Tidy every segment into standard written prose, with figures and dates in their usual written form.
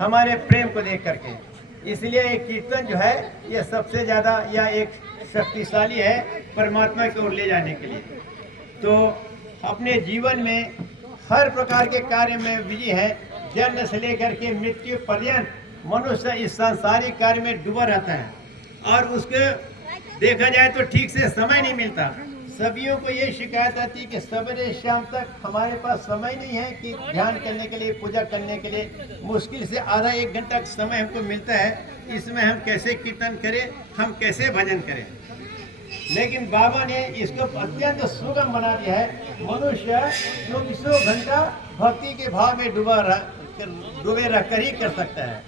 हमारे प्रेम को देख करके। इसलिए ये कीर्तन जो है ये सबसे ज़्यादा या एक शक्तिशाली है परमात्मा की ओर ले जाने के लिए। तो अपने जीवन में हर प्रकार के कार्य में बिजी है। जन्म से लेकर के मृत्यु पर्यंत मनुष्य इस सांसारिक कार्य में डूबा रहता है और उसके देखा जाए तो ठीक से समय नहीं मिलता। सभियों को ये शिकायत आती है कि सवेरे शाम तक हमारे पास समय नहीं है कि ध्यान करने के लिए, पूजा करने के लिए। मुश्किल से आधा एक घंटा समय हमको मिलता है, इसमें हम कैसे कीर्तन करें, हम कैसे भजन करें। लेकिन बाबा ने इसको अत्यंत सुगम बना दिया है। मनुष्य 24 घंटा भक्ति के भाव में डूबे रहकर ही कर सकता है।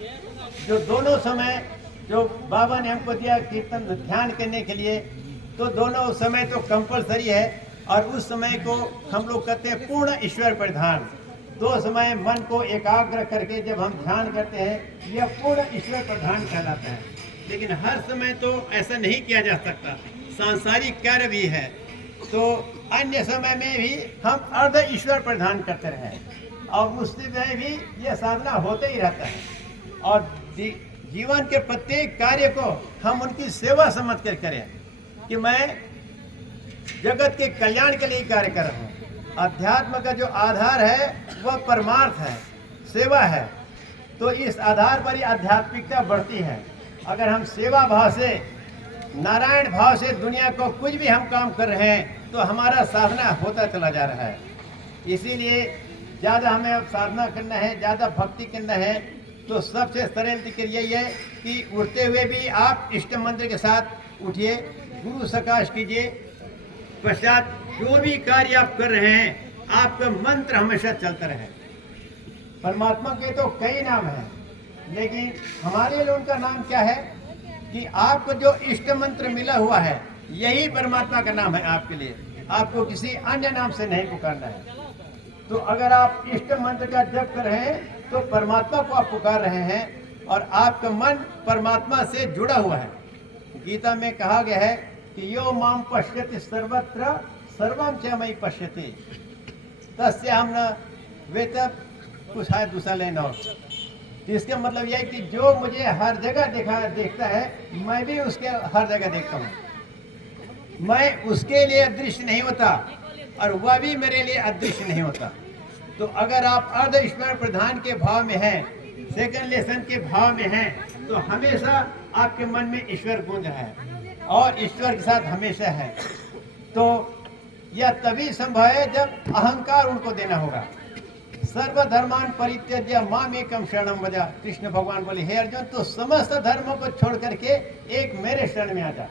जो दोनों समय जो बाबा ने हमको दिया कीर्तन ध्यान करने के लिए, तो दोनों समय तो कंपलसरी है। और उस समय को हम लोग कहते हैं पूर्ण ईश्वर पर ध्यान। दो समय मन को एकाग्र करके जब हम ध्यान करते हैं, यह पूर्ण ईश्वर पर ध्यान कहलाता है। लेकिन हर समय तो ऐसा नहीं किया जा सकता, सांसारिक कार्य भी है। तो अन्य समय में भी हम अर्ध ईश्वर पर ध्यान करते रहे और उससे भी यह साधना होते ही रहता है। और जीवन के प्रत्येक कार्य को हम उनकी सेवा समझ कर करें कि मैं जगत के कल्याण के लिए कार्य कर रहा हूँ। अध्यात्म का जो आधार है वह परमार्थ है, सेवा है। तो इस आधार पर ही आध्यात्मिकता बढ़ती है। अगर हम सेवा भाव से, नारायण भाव से दुनिया को कुछ भी हम काम कर रहे हैं तो हमारा साधना होता चला जा रहा है। इसीलिए ज़्यादा हमें अब साधना करना है, ज़्यादा भक्ति करना है। तो सबसे सरल जिक्र यही है कि उठते हुए भी आप इष्ट मंत्र के साथ उठिए, गुरु सकाश कीजिए। पश्चात जो भी कार्य आप कर रहे हैं, आपका मंत्र हमेशा चलता रहे। परमात्मा के तो कई नाम हैं, लेकिन हमारे लिए उनका नाम क्या है कि आपको जो इष्ट मंत्र मिला हुआ है यही परमात्मा का नाम है आपके लिए। आपको किसी अन्य नाम से नहीं पुकारना है। तो अगर आप इष्ट मंत्र का जप कर रहे हैं तो परमात्मा को आप पुकार रहे हैं और आपका मन परमात्मा से जुड़ा हुआ है। गीता में कहा गया है कि यो माम पश्यति सर्वत्र सर्वम च मयि पश्यति तस्य हम न वेत कुछ है दूसरा लेना हो। इसका मतलब यह है कि जो मुझे हर जगह देखता है, मैं भी उसके हर जगह देखता हूँ। मैं उसके लिए अदृश्य नहीं होता और वह भी मेरे लिए अदृश्य नहीं होता। तो अगर आप अर्ध ईश्वर प्रधान के भाव में हैं, सेकंड लेसन के भाव में हैं, तो हमेशा आपके मन में ईश्वर गूंज है और ईश्वर के साथ हमेशा है। तो यह तभी संभव है जब अहंकार उनको देना होगा। सर्वधर्मान परित्यज्य माम एकम शरणम व्रज। कृष्ण भगवान बोले, हे अर्जुन, तो समस्त धर्मों को छोड़ करके एक मेरे शरण में आ जा।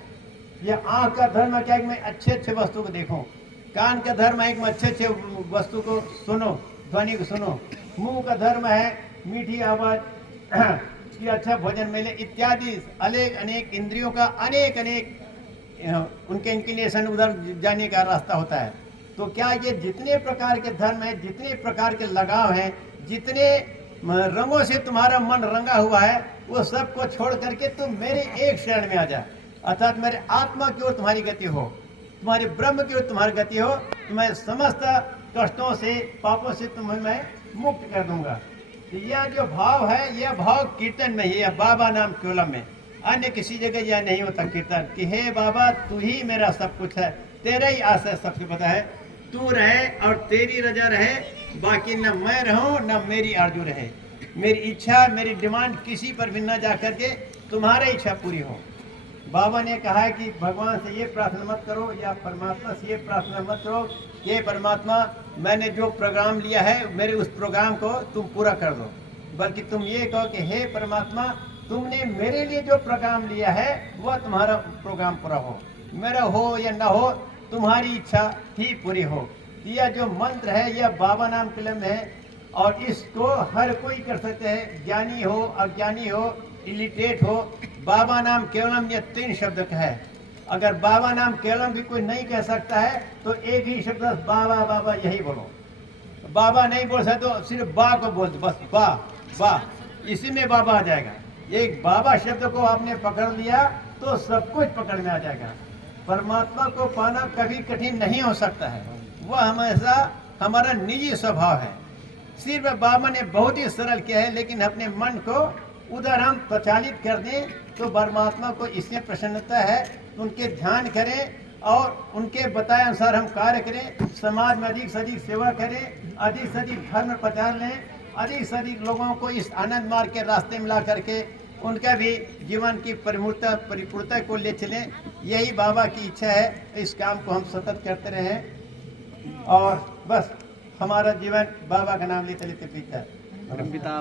यह आँख का धर्म क्या है कि मैं अच्छे अच्छे वस्तु को देखूं। कान का धर्म है कि मैं अच्छे अच्छे वस्तु को सुनो, ध्वनि को सुनो। मुंह का धर्म है मीठी आवाज कि अच्छा भोजन मिले इत्यादि। अनेक इंद्रियों का अनेक उनके इंक्लिनेशन उधर जाने का रास्ता होता है। तो क्या ये जितने प्रकार के धर्म है, जितने प्रकार के लगाव हैं, जितने रंगों से तुम्हारा मन रंगा हुआ है, वो सब को छोड़ करके तुम मेरे एक शरण में आ जा। अर्थात मेरे आत्मा की ओर तुम्हारी गति हो, तुम्हारे ब्रह्म की ओर तुम्हारी गति हो। तो मैं समस्त कष्टों से, पापों से तुम्हें मैं मुक्त कर दूंगा। यह जो भाव है, यह भाव कीर्तन में ही है, बाबा नाम केवलम में। अन्य किसी जगह यह नहीं होता कीर्तन कि हे बाबा तू ही मेरा सब कुछ है, तेरा ही आशय सबसे पता है। तू रहे और तेरी रजा रहे, बाकी न मैं रहूं न मेरी आरजू रहे। मेरी इच्छा, मेरी डिमांड किसी पर भी न जा करके तुम्हारा इच्छा पूरी हो। बाबा ने कहा है कि भगवान से ये प्रार्थना मत करो या परमात्मा से ये प्रार्थना मत करो कि परमात्मा मैंने जो प्रोग्राम लिया है मेरे उस प्रोग्राम को तुम पूरा कर दो, बल्कि तुम ये कहो कि हे परमात्मा तुमने मेरे लिए जो प्रोग्राम लिया है वह तुम्हारा प्रोग्राम पूरा हो। मेरा हो या ना हो, तुम्हारी इच्छा ही पूरी हो। यह जो मंत्र है यह बाबा नाम कलम है और इसको हर कोई कर सकते हैं, ज्ञानी हो, अज्ञानी हो, इलिटरेट हो। बाबा नाम केवलम ये 3 शब्द का है। अगर बाबा नाम केवलम भी कोई नहीं कह सकता है तो एक ही शब्द बाबा बाबा यही बोलो। बाबा नहीं बोल सकते तो सिर्फ बा को बोल दो, बस बा बा, इसी में बाबा आ जाएगा। एक बाबा शब्द को आपने पकड़ लिया तो सब कुछ पकड़ में आ जाएगा। परमात्मा को पाना कभी कठिन नहीं हो सकता है, वह हमेशा हमारा निजी स्वभाव है। सिर्फ बाबा ने बहुत ही सरल किया है, लेकिन अपने मन को उधर हम प्रचालित कर दें तो परमात्मा को इससे प्रसन्नता है। उनके ध्यान करें और उनके बताए अनुसार हम कार्य करें, समाज में अधिक से अधिक सेवा करें, अधिक से अधिक धर्म प्रचार लें, अधिक से अधिक लोगों को इस आनंद मार्ग के रास्ते में ला करके उनका भी जीवन की परिपूर्णता को ले चलें। यही बाबा की इच्छा है। इस काम को हम सतत करते रहें और बस हमारा जीवन बाबा का नाम लेते लेते बीता है।